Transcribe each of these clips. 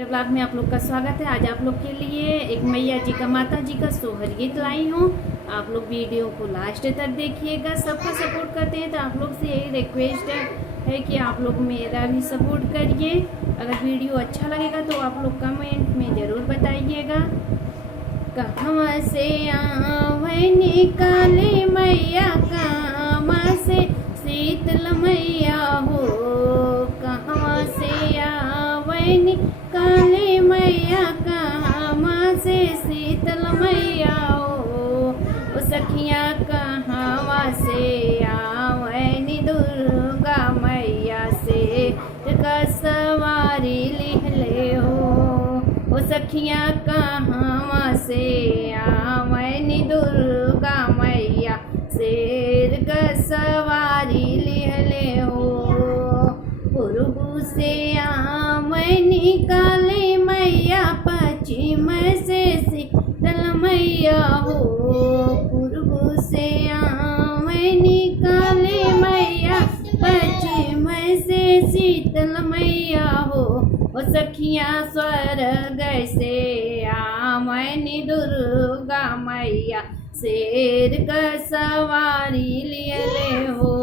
मेरे ब्लॉग में आप लोग का स्वागत है। आज आप लोग के लिए एक मैया जी का माता जी का सोहर गीत लाई हूँ। आप लोग वीडियो को लास्ट तक देखिएगा। सबका सपोर्ट करते हैं तो आप लोग से यही रिक्वेस्ट है कि आप लोग मेरा भी सपोर्ट करिए। अगर वीडियो अच्छा लगेगा तो आप लोग कमेंट में ज़रूर बताइएगा। कहवा से आवे निकाले मैया, कहवा से शीतल मैया हो। कहवा से आवे निकाले मैया, कहवा से शीतल मैया हो। ओ सखिया कहवा से आवे दुर्गा मैया से सवारी लिहले हो। ओ सखिया कहवा से आवे दुर्गा मैया शेर का सवारी लिहले हो। पूर्व से आवे निकाले मैया, पश्चिम से शीतल मैया हो। पूर्व से आवे निकाले मैया, पश्चिम से शीतल मैया हो। ओ सखिया स्वर्ग से आवे दुर्गा मैया शेर का सवारी लियले हो।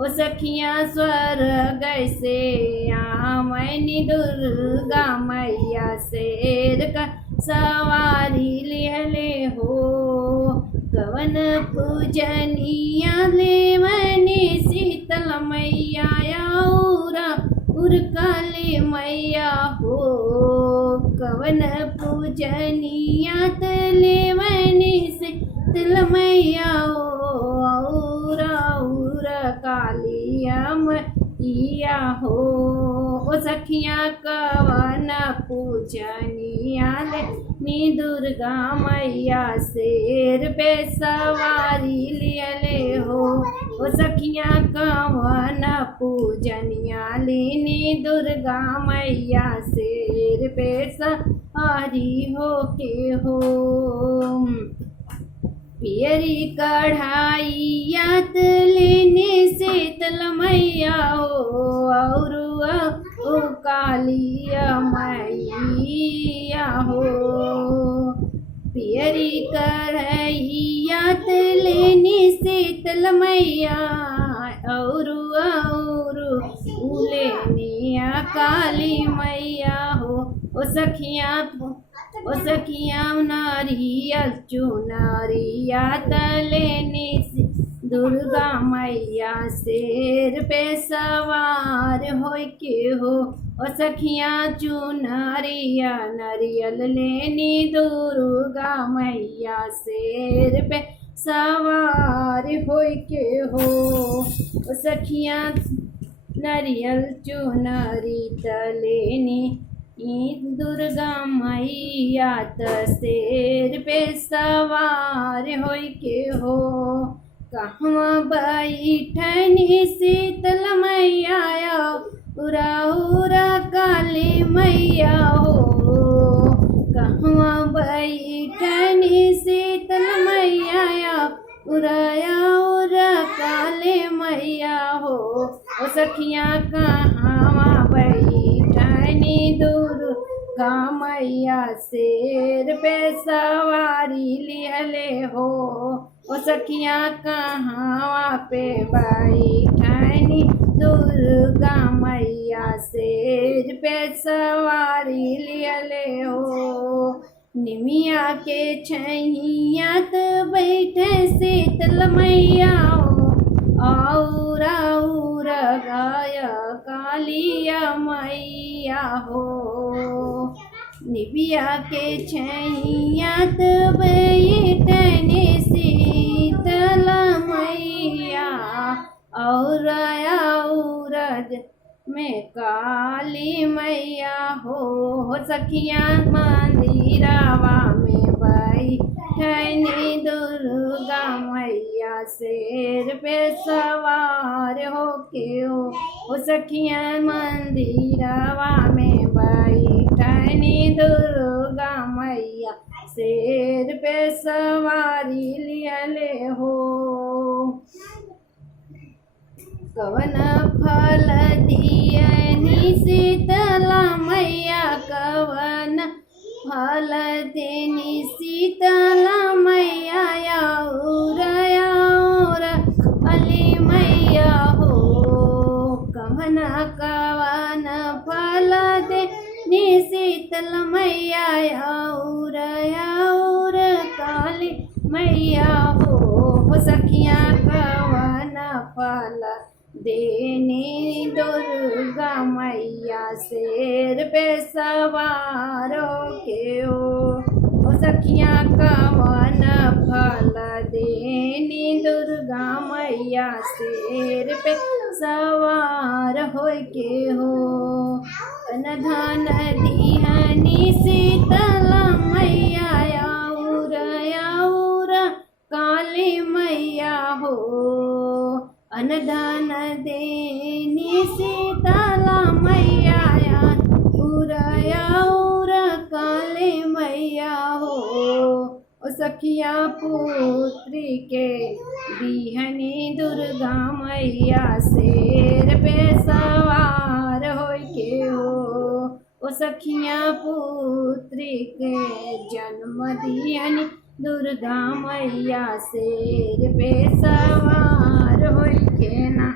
ओ सखिया स्वर्ग से आवे दुर्गा मैया शेर का सवारी लियले हो। कवन पूजनिया लेवनी शीतल मैया काली मैया हो। कवन पूजनिया लेवनी शीतल मैया हो। और कालिया मैया हो। ओ सखिया कवन पूजनिया लेवनी दुर्गा मैया शेर पे सवारी लियले हो। ओ सखिया कवन पूजनिया लेनी दुर्गा मैया शेर पे सवारी हो के हो। पियरी कढ़ाइयात लेने शीतल मैया हो। और ओ कालिया मैया हो। पियरी कढ़ाइयात लेने शीतल मैया और लेनिया काली मैया हो। ओ सखिया नारियल चुनरिया तलेनी दुर्गा मैया शेर पे सवार होय के हो। ओ सखिया चुनरिया नारियल लेनी दुर्गा मैया शेर पे सवार होय के हो। ओ सखिया नारियल चुनरी तलेनी दुर्गा मैया शेर पे सवार होय के हो। कहवा बैठनी शीतल मैया उरा काली मैया हो। कहवा बैठनी शीतल मैया उरा काली मैया हो। ओ सखिया कहवा बैठनी दुर्गा मैया शेर पे सवारी लिहले हो। ओ सखिया कहवा पे बैठनी दुर्गा मैया शेर पे सवारी लिहले हो। निमिया के छैयात बैठे शीतल मैया हो। और गाया कालिया मैया हो। निबिया के छैयात बैठने शीतल मैया और में काली मैया हो। सखिया मंदिरावा में बैठनी दुर्गा मैया शेर पे सवार हो के हो। ओ सखिया मंदिरावा में बैठनी दुर्गा मैया शेर पे सवारी लियले हो। कवन फल दियनी शीतला मैया, कवन फल देनी शीतला मैया, और अली मैया हो। कवन कवन फल देनी शीतल मैया, और काली मैया हो। सखिया कवन फल देनी दुर्गा मैया, शेर पे सवार के हो। सखिया कवन फल देनी दुर्गा मैया, शेर पे सवार हो के हो। धन दिहनी शीतला मैया, और काली मैया हो। अनदान देनी शीतला मैया, और काली मैया हो। सखिया पुत्री के दिहनी दुर्गा मैया, शेर पे सवार हो के हो। सखिया पुत्री के जन्म दिहनी दुर्गा मैया, शेर पे सवार हो के ना।